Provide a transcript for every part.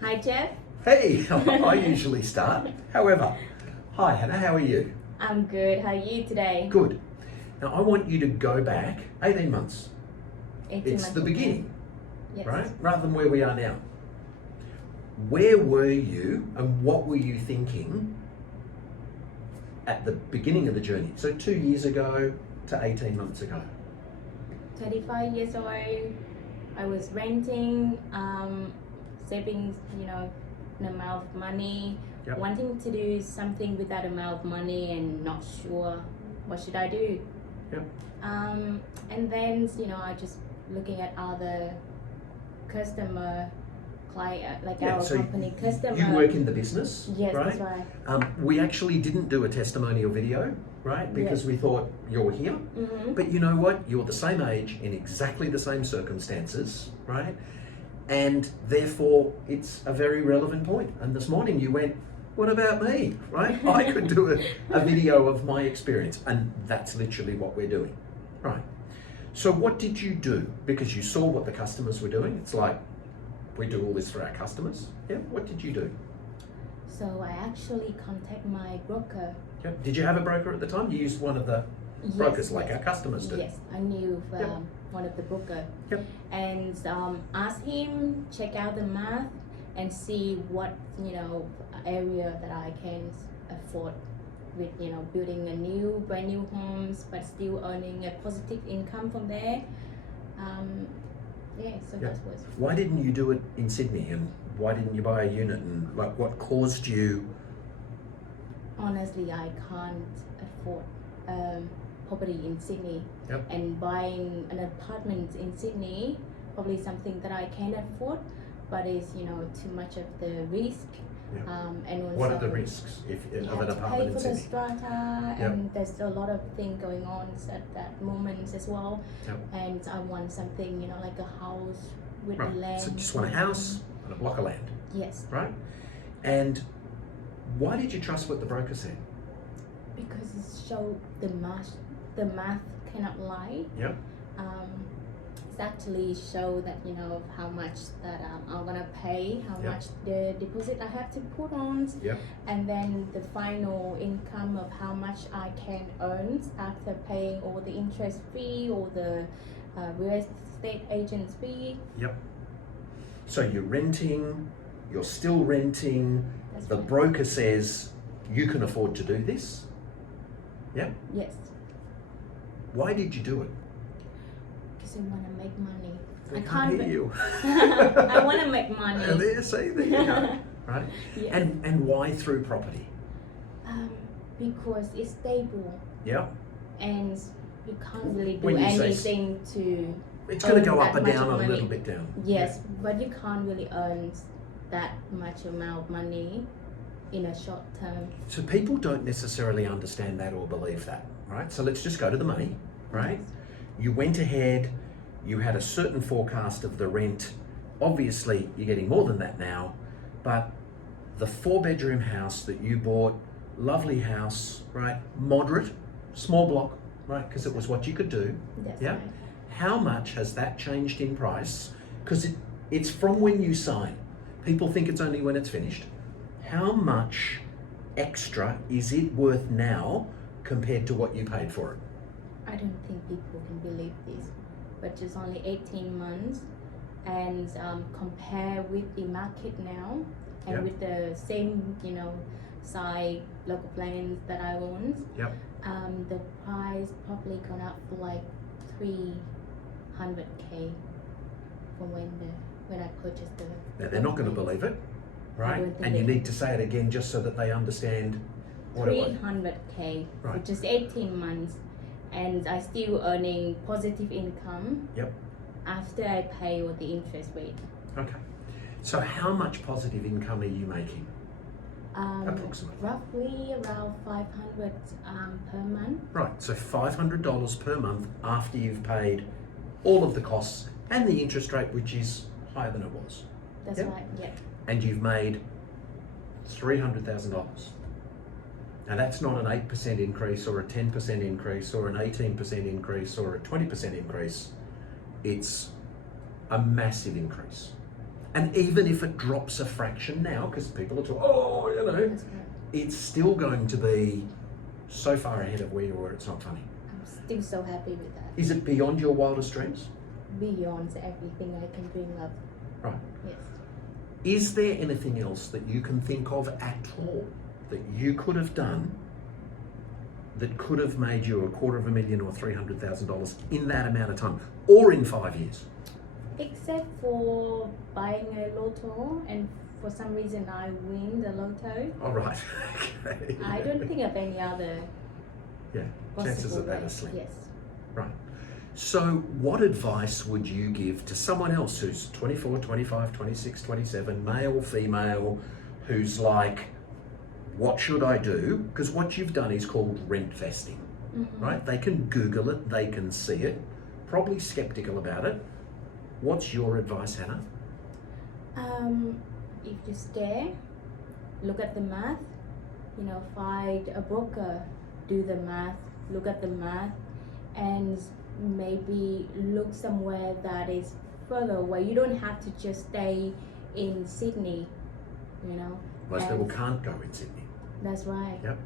Hi, Jeff. Hey, I usually start. However, hi Hannah, how are you? I'm good. How are you today? Good. Now I want you to go back 18 months. 18 It's months the ago. beginning, Yes. right? Rather than where we are now. Where were you and what were you thinking at the beginning of the journey? So 2 years ago to 18 months ago. 25 years old. I was renting, saving, an amount of money, Yep. wanting to do something with that amount of money and not sure what should I do. Yep. And then, I just looking at other customer, client, like our so company customer. you work in the business, Yes, right? that's right. We actually didn't do a testimonial video, right? Because Yes. we thought you're here. Mm-hmm. But you know what? You're the same age in exactly the same circumstances, right? And therefore, it's a very relevant point. And this morning you went, what about me, right? I could do a video of my experience. And that's literally what we're doing, right? So what did you do? Because you saw what the customers were doing. It's like, we do all this for our customers. Yeah, what did you do? So I actually contact my broker. Yeah. Did you have a broker at the time? You used one of the brokers like our customers do. Yes, I knew Yep. one of the broker. Yep. And ask him, check out the math and see what, area that I can afford with, building a brand new homes, but still earning a positive income from there. So Yep. that was. Why didn't you do it in Sydney, and why didn't you buy a unit, and like what caused you? Honestly, I can't afford property in Sydney. Yep. And buying an apartment in Sydney, probably something that I can afford, but it's too much of the risk. Yep. And also What are the risks you of have an to apartment pay in for the Sydney? strata, Yep. and there's a lot of things going on at that moment as well. Yep. And I want something like a house with Right. land. So you just want a house and a block of land, Yes, right? And why did you trust what the broker said? because it showed the math. The math cannot lie. Yep. It's actually show that how much that I'm gonna pay, how Yep. much the deposit I have to put on, Yep. and then the final income of how much I can earn after paying all the interest fee or the real estate agent's fee. Yep. So you're renting, you're still renting. That's The right. broker says you can afford to do this. Yeah. Yes, Why did you do it? because I want to make money. I can't hear you. I want to make money. There, see, there you go. Right? Yes. And why through property? Because it's stable Yeah. and you can't really do When you say anything to. It's going to earn go up that and much down of a money. little bit down. Yes, but you can't really earn that much amount of money in a short term. So people don't necessarily understand that or believe that, right? So let's just go to the money, right? You went ahead, you had a certain forecast of the rent. Obviously, you're getting more than that now, but the 4-bedroom house that you bought, lovely house, right? Moderate, small block, right? Because it was what you could do. That's Yeah. right. How much has that changed in price? Because it's from when you sign. People think it's only when it's finished. How much extra is it worth now compared to what you paid for it? I don't think people can believe this, but it's only 18 months, and compare with the market now, and Yep. with the same, side local plans that I own, Yep. the price probably gone up like 300K from when I purchased the. Now they're not going to believe it, I right? don't think And you they- need to say it again just so that they understand what it was. 300K for Right. just 18 months, and I still earning positive income. Yep. After I pay all the interest rate. Okay. So how much positive income are you making? Approximately. Roughly around 500 per month. Right, so $500 per month after you've paid all of the costs and the interest rate, which is higher than it was. That's Yep. right. Yeah. And you've made $300,000. Now that's not an 8% increase or a 10% increase or an 18% increase or a 20% increase. It's a massive increase. And even if it drops a fraction now, because people are talking, oh, you know, That's right. it's still going to be so far ahead of where you were, it's not funny. I'm still so happy with that. Is it beyond your wildest dreams? Beyond everything I can dream of. Right. Yes. Is there anything else that you can think of at all that you could have done that could have made you $250,000 or $300,000 in that amount of time, or in 5 years? Except for buying a lotto, and for some reason I win the lotto. All right. Okay. I don't think of any other Yeah. Chances possible of that way. are slim. Yes. Right. So what advice would you give to someone else who's 24, 25, 26, 27, male, female, who's like, what should I do? Because what you've done is called rent vesting, Mm-hmm. right? They can Google it, they can see it, probably skeptical about it. What's your advice, Hannah? If you stare, look at the math, find a broker, do the math, look at the math, and maybe look somewhere that is further away. You don't have to just stay in Sydney, Most And- people can't go in Sydney. That's right. Yep.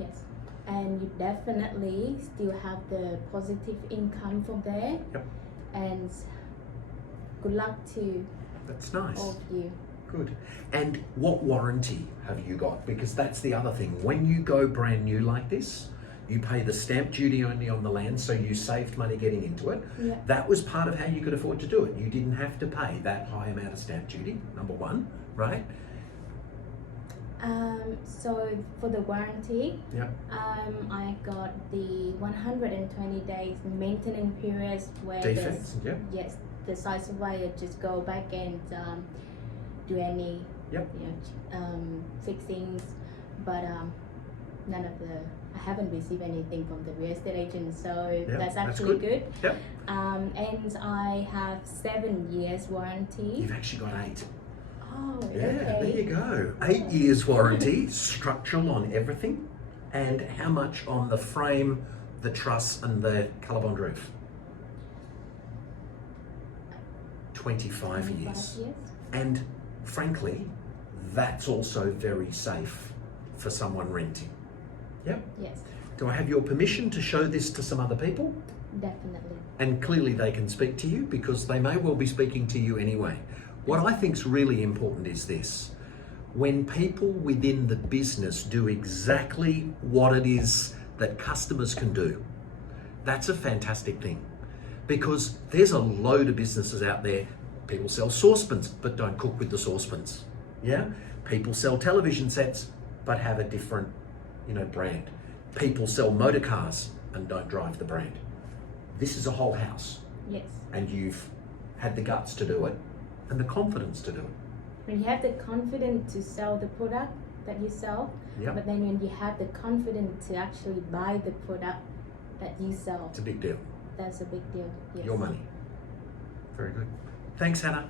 Yes. And you definitely still have the positive income from there. Yep. And good luck to That's nice. all of you. Good. And what warranty have you got? Because that's the other thing. When you go brand new like this, you pay the stamp duty only on the land, so you saved money getting into it. Yeah. That was part of how you could afford to do it. You didn't have to pay that high amount of stamp duty, number one, right? So for the warranty, Yep. I got the 120 days maintenance periods where Defects, yeah. yes, the site surveyor just go back and do any Yep. fixings, but none of the I haven't received anything from the real estate agent, so Yeah, that's that's actually good. good. Yep. And I have 7 years warranty. You've actually got 8. Oh, Yeah, there okay. you go. 8 years warranty, structural on everything, and how much on the frame, the truss, and the colour-bond roof? 25 years. And frankly, that's also very safe for someone renting. Yep. Yes, Do I have your permission to show this to some other people? definitely. And clearly they can speak to you because they may well be speaking to you anyway. What I think is really important is this. When people within the business do exactly what it is that customers can do, that's a fantastic thing. Because there's a load of businesses out there, people sell saucepans but don't cook with the saucepans. Yeah? People sell television sets but have a different, brand. People sell motor cars and don't drive the brand. This is a whole house, Yes. and you've had the guts to do it and the confidence to do it. When you have the confidence to sell the product that you sell, Yep. but then when you have the confidence to actually buy the product that you sell, It's a big deal. that's a big deal. Yes. Your money. Very good. Thanks, Hannah.